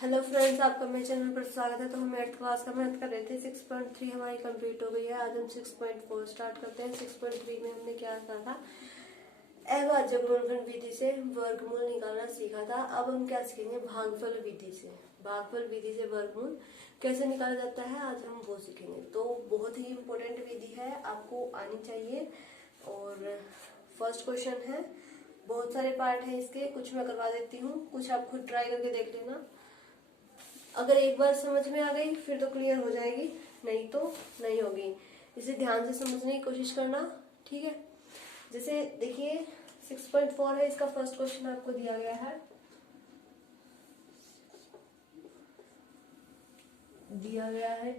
Hello friends, आपका मेरे channel पर स्वागत है। तो हम 8th क्लास का मैथ कर रहे थे। 6.3 हमारी कंप्लीट हो गई है। आज हम 6.4 स्टार्ट करते हैं। 6.3 में हमने क्या कहा था, अविभाज्य गुणनखंड विधि से वर्गमूल निकालना सीखा था। अब हम क्या सीखेंगे, भागफल विधि से। भागफल विधि से वर्गमूल कैसे निकाला जाता है, आज हम वो सीखेंगे। तो बहुत ही इम्पोर्टेंट विधि है, आपको आनी चाहिए। और फर्स्ट क्वेश्चन है, बहुत सारे पार्ट हैं इसके, कुछ मैं करवा देती हूँ, कुछ आप खुद ट्राई करके देख लेना। अगर एक बार समझ में आ गई फिर तो क्लियर हो जाएगी, नहीं तो नहीं होगी। इसे ध्यान से समझने की कोशिश करना, ठीक है। जैसे देखिए 6.4 है, इसका फर्स्ट क्वेश्चन आपको दिया गया है। दिया गया है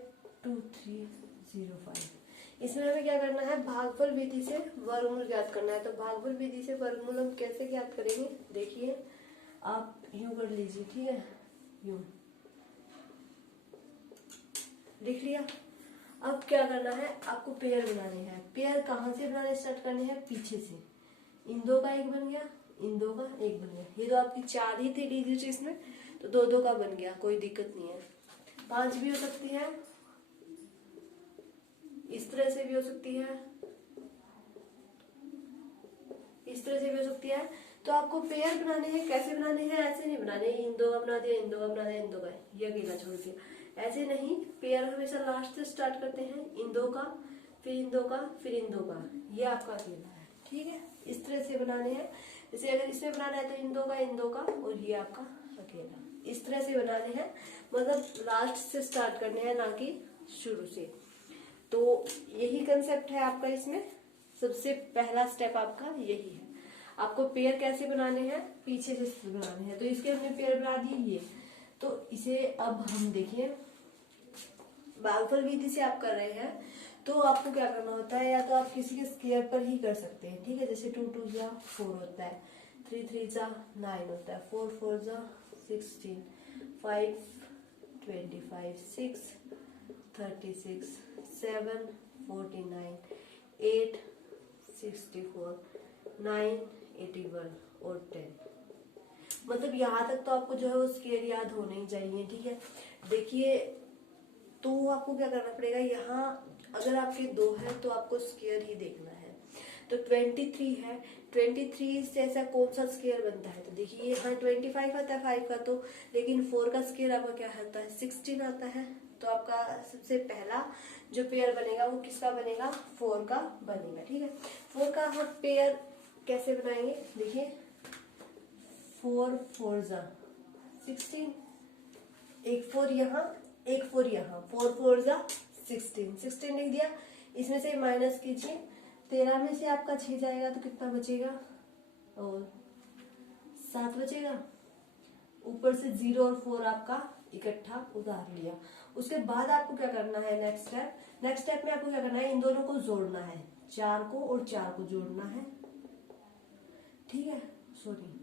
2305। इसमें हमें क्या करना है, भागफल विधि से वर्गमूल ज्ञात करना है। तो भागफल विधि से वर्गमूल हम कैसे ज्ञात करेंगे, देखिए आप यूं कर लीजिए, ठीक है, यूं लिख लिया। अब क्या करना है, आपको पेयर बनाने हैं। पेयर कहाँ से बनाने स्टार्ट करने हैं, पीछे से। इन दो का एक बन गया, इन दो का एक बन गया। ये तो आपकी 4 ही थी डिजिट इसमें, तो 2 का बन गया, कोई दिक्कत नहीं है। 5 भी हो सकती है, इस तरह से भी हो सकती है, इस तरह से भी हो सकती है। तो आपको पेयर बनाने हैं, कैसे बनाने हैं, ऐसे नहीं बनाने इन दो का बना दिया, इन दो का बना दिया, इन दो का ये अकेला छोड़ दिया, ऐसे नहीं। पेयर हमेशा लास्ट से स्टार्ट करते हैं, इन दो का, फिर इन दो का, फिर इन दो का, ये आपका अकेला है, ठीक है। इस तरह से बनाने हैं। जैसे अगर इसमें बनाना है तो इन दो का और ये आपका अकेला, इस तरह से बनाने हैं। मतलब लास्ट से स्टार्ट करने हैं, ना कि शुरू से। तो यही कंसेप्ट है आपका इसमें। सबसे पहला स्टेप आपका यही है, आपको पेयर कैसे बनाने हैं, पीछे से बनाने हैं। तो इसके हमने पेयर बना दिए ये। तो इसे अब हम देखिए, भागफल विधि से आप कर रहे हैं तो आपको क्या करना होता है, या तो आप किसी के स्क्वायर पर ही कर सकते हैं, ठीक है। जैसे 2 2 जा 4 होता है, 3 3 जा 9 होता है, 4 4 जा 16, 5 25, 6 36, 7 49, 8 64, 9 81 और 10। मतलब यहाँ तक तो आपको जो है वो स्क्वायर याद होने ही चाहिए, ठीक है। देखिए, तो आपको क्या करना पड़ेगा, यहाँ अगर आपके 2 है तो आपको स्क्वायर ही देखना है। तो 23 है, 23 से ऐसा कौन सा स्क्वायर बनता है, तो देखिए यहाँ 25 आता है 5 का, तो लेकिन 4 का स्क्वायर आपका क्या आता है, 16 आता है। तो आपका सबसे पहला जो पेयर बनेगा वो किसका बनेगा, 4 का बनेगा, ठीक है। 4 का हम पेयर कैसे बनाएंगे, देखिए 4 4 जा 16, एक 4 यहाँ, एक 4 यहाँ, 4 4 जा 16, 16 लिख दिया। इसमें से माइनस कीजिए, 13 में से आपका 6 जाएगा तो कितना बचेगा, और 7 बचेगा। ऊपर से 0 और 4 आपका इकट्ठा उतार लिया। उसके बाद आपको क्या करना है, नेक्स्ट स्टेप में आपको क्या करना है, इन दोनों को जोड़ना है, 4 को और 4 को जोड़ना है, ठीक है। सॉरी,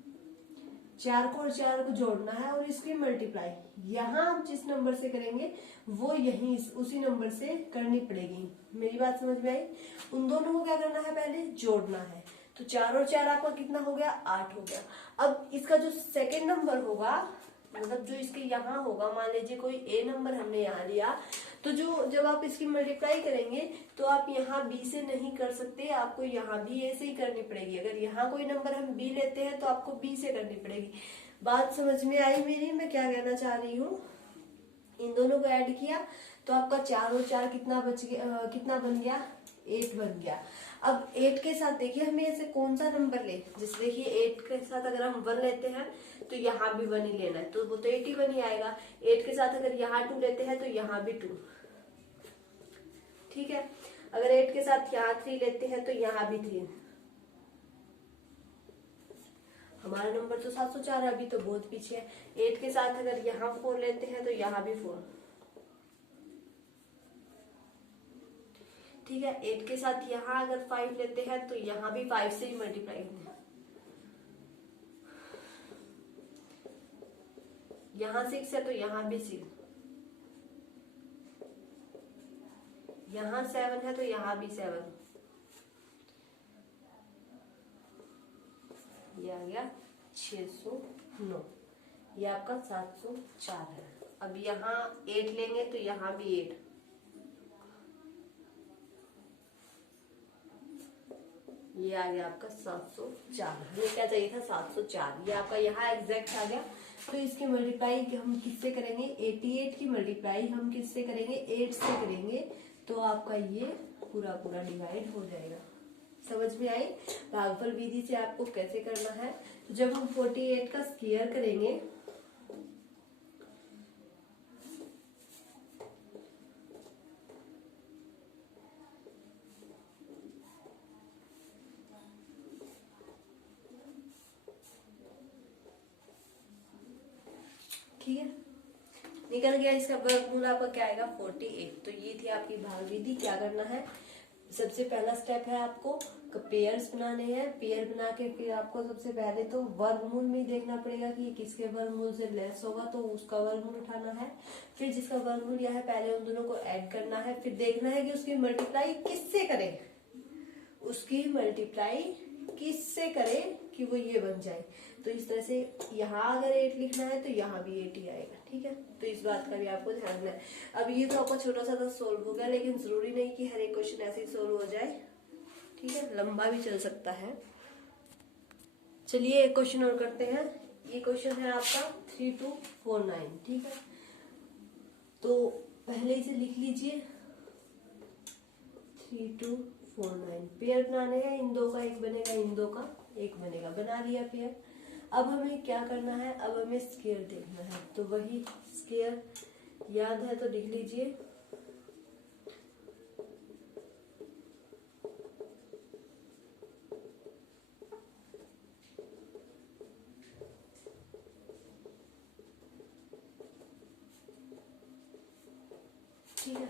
4 को और 4 को जोड़ना है और इसकी मल्टीप्लाई यहाँ आप जिस नंबर से करेंगे वो यही उसी नंबर से करनी पड़ेगी। मेरी बात समझ में आई। उन दोनों को क्या करना है, पहले जोड़ना है। तो 4 और 4 आपका कितना हो गया, 8 हो गया। अब इसका जो सेकंड नंबर होगा, मतलब जो इसके यहाँ होगा, मान लीजिए कोई ए नंबर हमने यहाँ लिया, तो जो जब आप इसकी मल्टीप्लाई करेंगे तो आप यहाँ बी से नहीं कर सकते, आपको यहाँ भी ए से ही करनी पड़ेगी। अगर यहाँ कोई नंबर हम बी लेते हैं तो आपको बी से करनी पड़ेगी। बात समझ में आई मेरी, मैं क्या कहना चाह रही हूँ। इन दोनों को ऐड किया तो आपका 4 और 4 कितना बच गया, कितना बन गया, 8 बन गया। अब 8 के साथ देखिए हमें ऐसे कौन सा नंबर ले, जैसे देखिए 8 के साथ अगर हम 1 लेते हैं तो यहाँ भी 1 ही लेना है, तो वो तो 81 ही आएगा। 8 के साथ अगर यहाँ 2 लेते हैं तो यहाँ भी 2, ठीक है। अगर 8 के साथ यहाँ 3 लेते हैं तो यहाँ भी 3। हमारा नंबर तो 704 है, अभी तो बहुत पीछे है। 8 के साथ अगर यहाँ 4 लेते हैं तो यहाँ भी 4, ठीक है। 8 के साथ यहाँ अगर 5 लेते हैं तो यहाँ भी 5 से ही मल्टीप्लाई करना है। यहाँ 6 है तो यहाँ भी 6, यहाँ 7 है तो यहाँ भी 7, ये आ गया 609। ये आपका 704 है। अब यहाँ 8 लेंगे तो यहाँ भी 8, ये आ गया आपका 704। ये क्या चाहिए था 704, ये आपका यहाँ एग्जैक्ट आ गया। तो इसकी मल्टीप्लाई हम किससे करेंगे, 88 की मल्टीप्लाई हम किससे करेंगे, 8 से करेंगे। तो आपका ये पूरा पूरा डिवाइड हो जाएगा। समझ में आई भागफल विधि से आपको कैसे करना है। तो जब हम 48 का स्क्वायर करेंगे ठीक है, निकल गया। इसका वर्गमूल आपका क्या आएगा 48। तो ये थी आपकी भाग विधि। क्या करना है, सबसे पहला स्टेप है आपको पेयर्स बनाने हैं। पेयर बना के फिर आपको सबसे पहले तो वर्गमूल में देखना पड़ेगा कि ये किसके वर्गमूल से लेस होगा, तो उसका वर्गमूल उठाना है। फिर जिसका वर्गमूल यह है पहले उन दोनों को ऐड करना है। फिर देखना है कि उसकी मल्टीप्लाई किससे करें, उसकी मल्टीप्लाई किससे करें कि वो ये बन जाए। तो इस तरह से यहाँ अगर 8 लिखना है तो यहाँ भी 8 ही आएगा। ठीक है, तो इस बात का भी आपको ध्यान रखना है। अब ये तो आपका छोटा सा तो सोल्व हो गया, लेकिन जरूरी नहीं कि हर एक क्वेश्चन ऐसे ही सोल्व हो जाए। ठीक है, लंबा भी चल सकता है। चलिए एक क्वेश्चन और करते हैं। ये क्वेश्चन है आपका 3249। ठीक है, तो पहले इसे लिख लीजिए 3249। पेयर बनाने हैं, इन दो का एक बनेगा, इन दो का एक बनेगा। बना लिया पेयर। अब हमें क्या करना है, अब हमें स्क्वायर देखना है। तो वही स्क्वायर याद है तो लिख लीजिए ठीक है।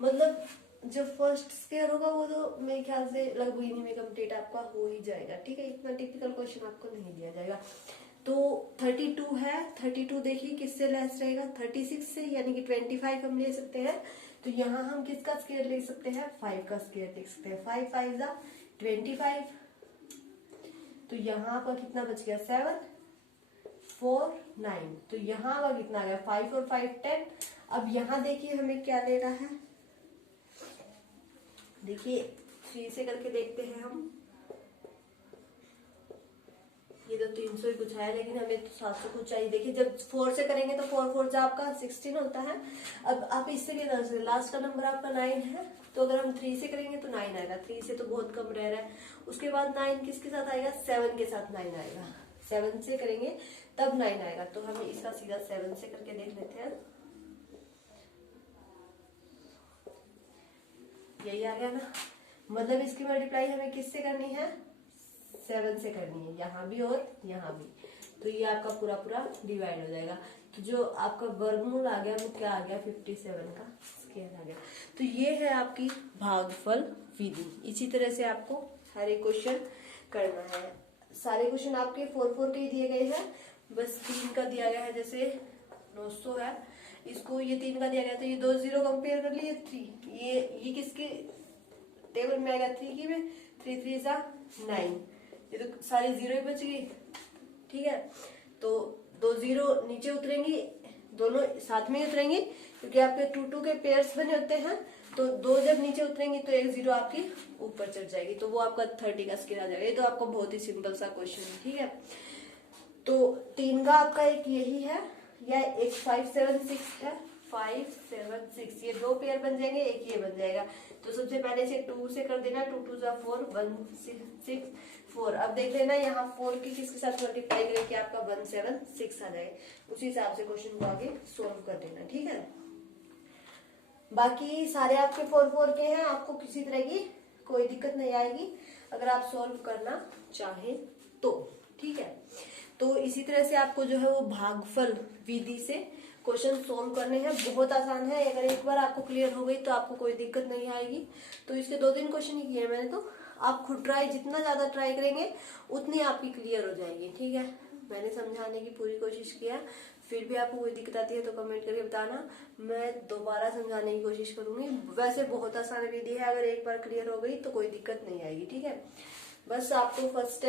मतलब जो फर्स्ट स्क्वायर होगा वो तो मेरे ख्याल से लगभग इन्हीं में कंप्लीट आपका हो ही जाएगा। ठीक है, इतना टिपिकल क्वेश्चन आपको नहीं दिया जाएगा। तो 32 है, 32 देखिए किससे लेस रहेगा, 36 से, यानी कि 25 हम ले सकते हैं। तो यहाँ हम किसका स्क्वायर ले सकते हैं, 5 का स्क्वायर ले सकते हैं। 5 5 जा 25। तो यहाँ पर कितना बच गया 7 4 9। तो यहाँ पर कितना आ गया 5 और 5 10। अब यहाँ देखिए हमें क्या लेना है, देखिए 3 से करके देखते हैं हम। ये तो 300 ही कुछ है, लेकिन हमें तो 700 कुछ चाहिए। देखिए जब 4 से करेंगे तो 4 4 जा आपका 16 होता है। अब आप इससे भी कर सकते, लास्ट का नंबर आपका 9 है, तो अगर हम 3 से करेंगे तो 9 आएगा। 3 से तो बहुत कम रह रहा है। उसके बाद 9 किसके साथ आएगा, 7 के साथ 9 आएगा। 7 से करेंगे तब 9 आएगा। तो हम इसका सीधा 7 से करके देख लेते हैं। यही आ गया ना, मतलब इसकी मल्टीप्लाई हमें किससे करनी है, 7 से करनी है, यहाँ भी और यहाँ भी। तो ये आपका पूरा पूरा डिवाइड हो जाएगा। तो जो आपका वर्गमूल आ गया वो क्या आ गया 57 का स्क्वायर आ गया। तो ये है आपकी भागफल विधि। इसी तरह से आपको हर एक क्वेश्चन करना है। सारे क्वेश्चन आपके 4 4 के ही दिए गए हैं, बस 3 का दिया गया है। जैसे 900 है, इसको ये 3 का दिया गया, तो ये 2 0 कंपेयर कर लिए 3। ये किसके टेबल में आएगा 3 की में, 3 3 जा 9। ये तो सारी 0 ही बच गई। ठीक है, तो 2 0 नीचे उतरेंगी, दोनों साथ में ही उतरेंगी, क्योंकि आपके 2 2 के पेयर्स बने होते हैं। तो 2 जब नीचे उतरेंगी तो 1 0 आपकी ऊपर चढ़ जाएगी, तो वो आपका 30 का स्क्वायर आ जाएगा। ये तो आपको बहुत ही सिंपल सा क्वेश्चन है। ठीक है, तो 3 का आपका एक यही है, या एक 5 7 6 है। 5 7 6 ये 2 पेयर बन जाएंगे, एक ये बन जाएगा। तो सबसे पहले से 2 से कर देना, 2 2 जा 4 1 6 4। अब देख लेना यहाँ 4 की किसके साथ मल्टीप्लाई करके आपका 1 7 6 आ जाए। उसी हिसाब से क्वेश्चन को आगे सोल्व कर देना। ठीक है, बाकी सारे आपके 4 4 के हैं, आपको किसी तरह की कोई दिक्कत नहीं आएगी अगर आप सोल्व करना चाहें तो। ठीक है, तो इसी तरह से आपको जो है वो भागफल विधि से क्वेश्चन सोल्व करने हैं। बहुत आसान है, अगर एक बार आपको क्लियर हो गई तो आपको कोई दिक्कत नहीं आएगी। तो इसके 2-3 क्वेश्चन ही किए हैं मैंने, तो आप खुद ट्राई, जितना ज्यादा ट्राई करेंगे उतनी आपकी क्लियर हो जाएगी। ठीक है, मैंने समझाने की पूरी कोशिश किया। फिर भी आपको कोई दिक्कत आती है तो कमेंट करके बताना, मैं दोबारा समझाने की कोशिश करूंगी। वैसे बहुत आसान विधि है, अगर एक बार क्लियर हो गई तो कोई दिक्कत नहीं आएगी। ठीक है, बस आपको फर्स्ट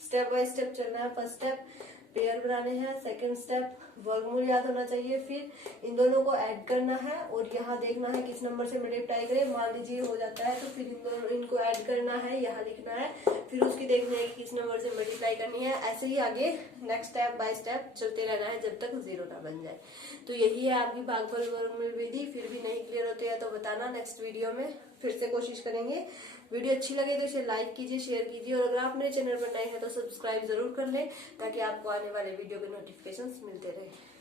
स्टेप बाय स्टेप चलना है। फर्स्ट स्टेप पेयर बनाने हैं। सेकंड स्टेप वर्गमूल याद होना चाहिए, फिर इन दोनों को ऐड करना है और यहाँ देखना है किस नंबर से मल्टीप्लाई करें। मान लीजिए हो जाता है तो फिर इनको ऐड करना है, यहाँ लिखना है, फिर उसकी देखना है कि किस नंबर से मल्टीप्लाई करनी है। ऐसे ही आगे नेक्स्ट स्टेप बाय स्टेप चलते रहना है जब तक 0 ना बन जाए। तो यही है आपकी भागफल वर्गमूल विधि। फिर भी नहीं क्लियर होते हैं तो बताना, नेक्स्ट वीडियो में फिर से कोशिश करेंगे। वीडियो अच्छी लगे तो इसे लाइक कीजिए, शेयर कीजिए और अगर आप मेरे चैनल पर नए हैं तो सब्सक्राइब जरूर कर लें ताकि आपको आने वाले वीडियो के नोटिफिकेशंस मिलते रहे।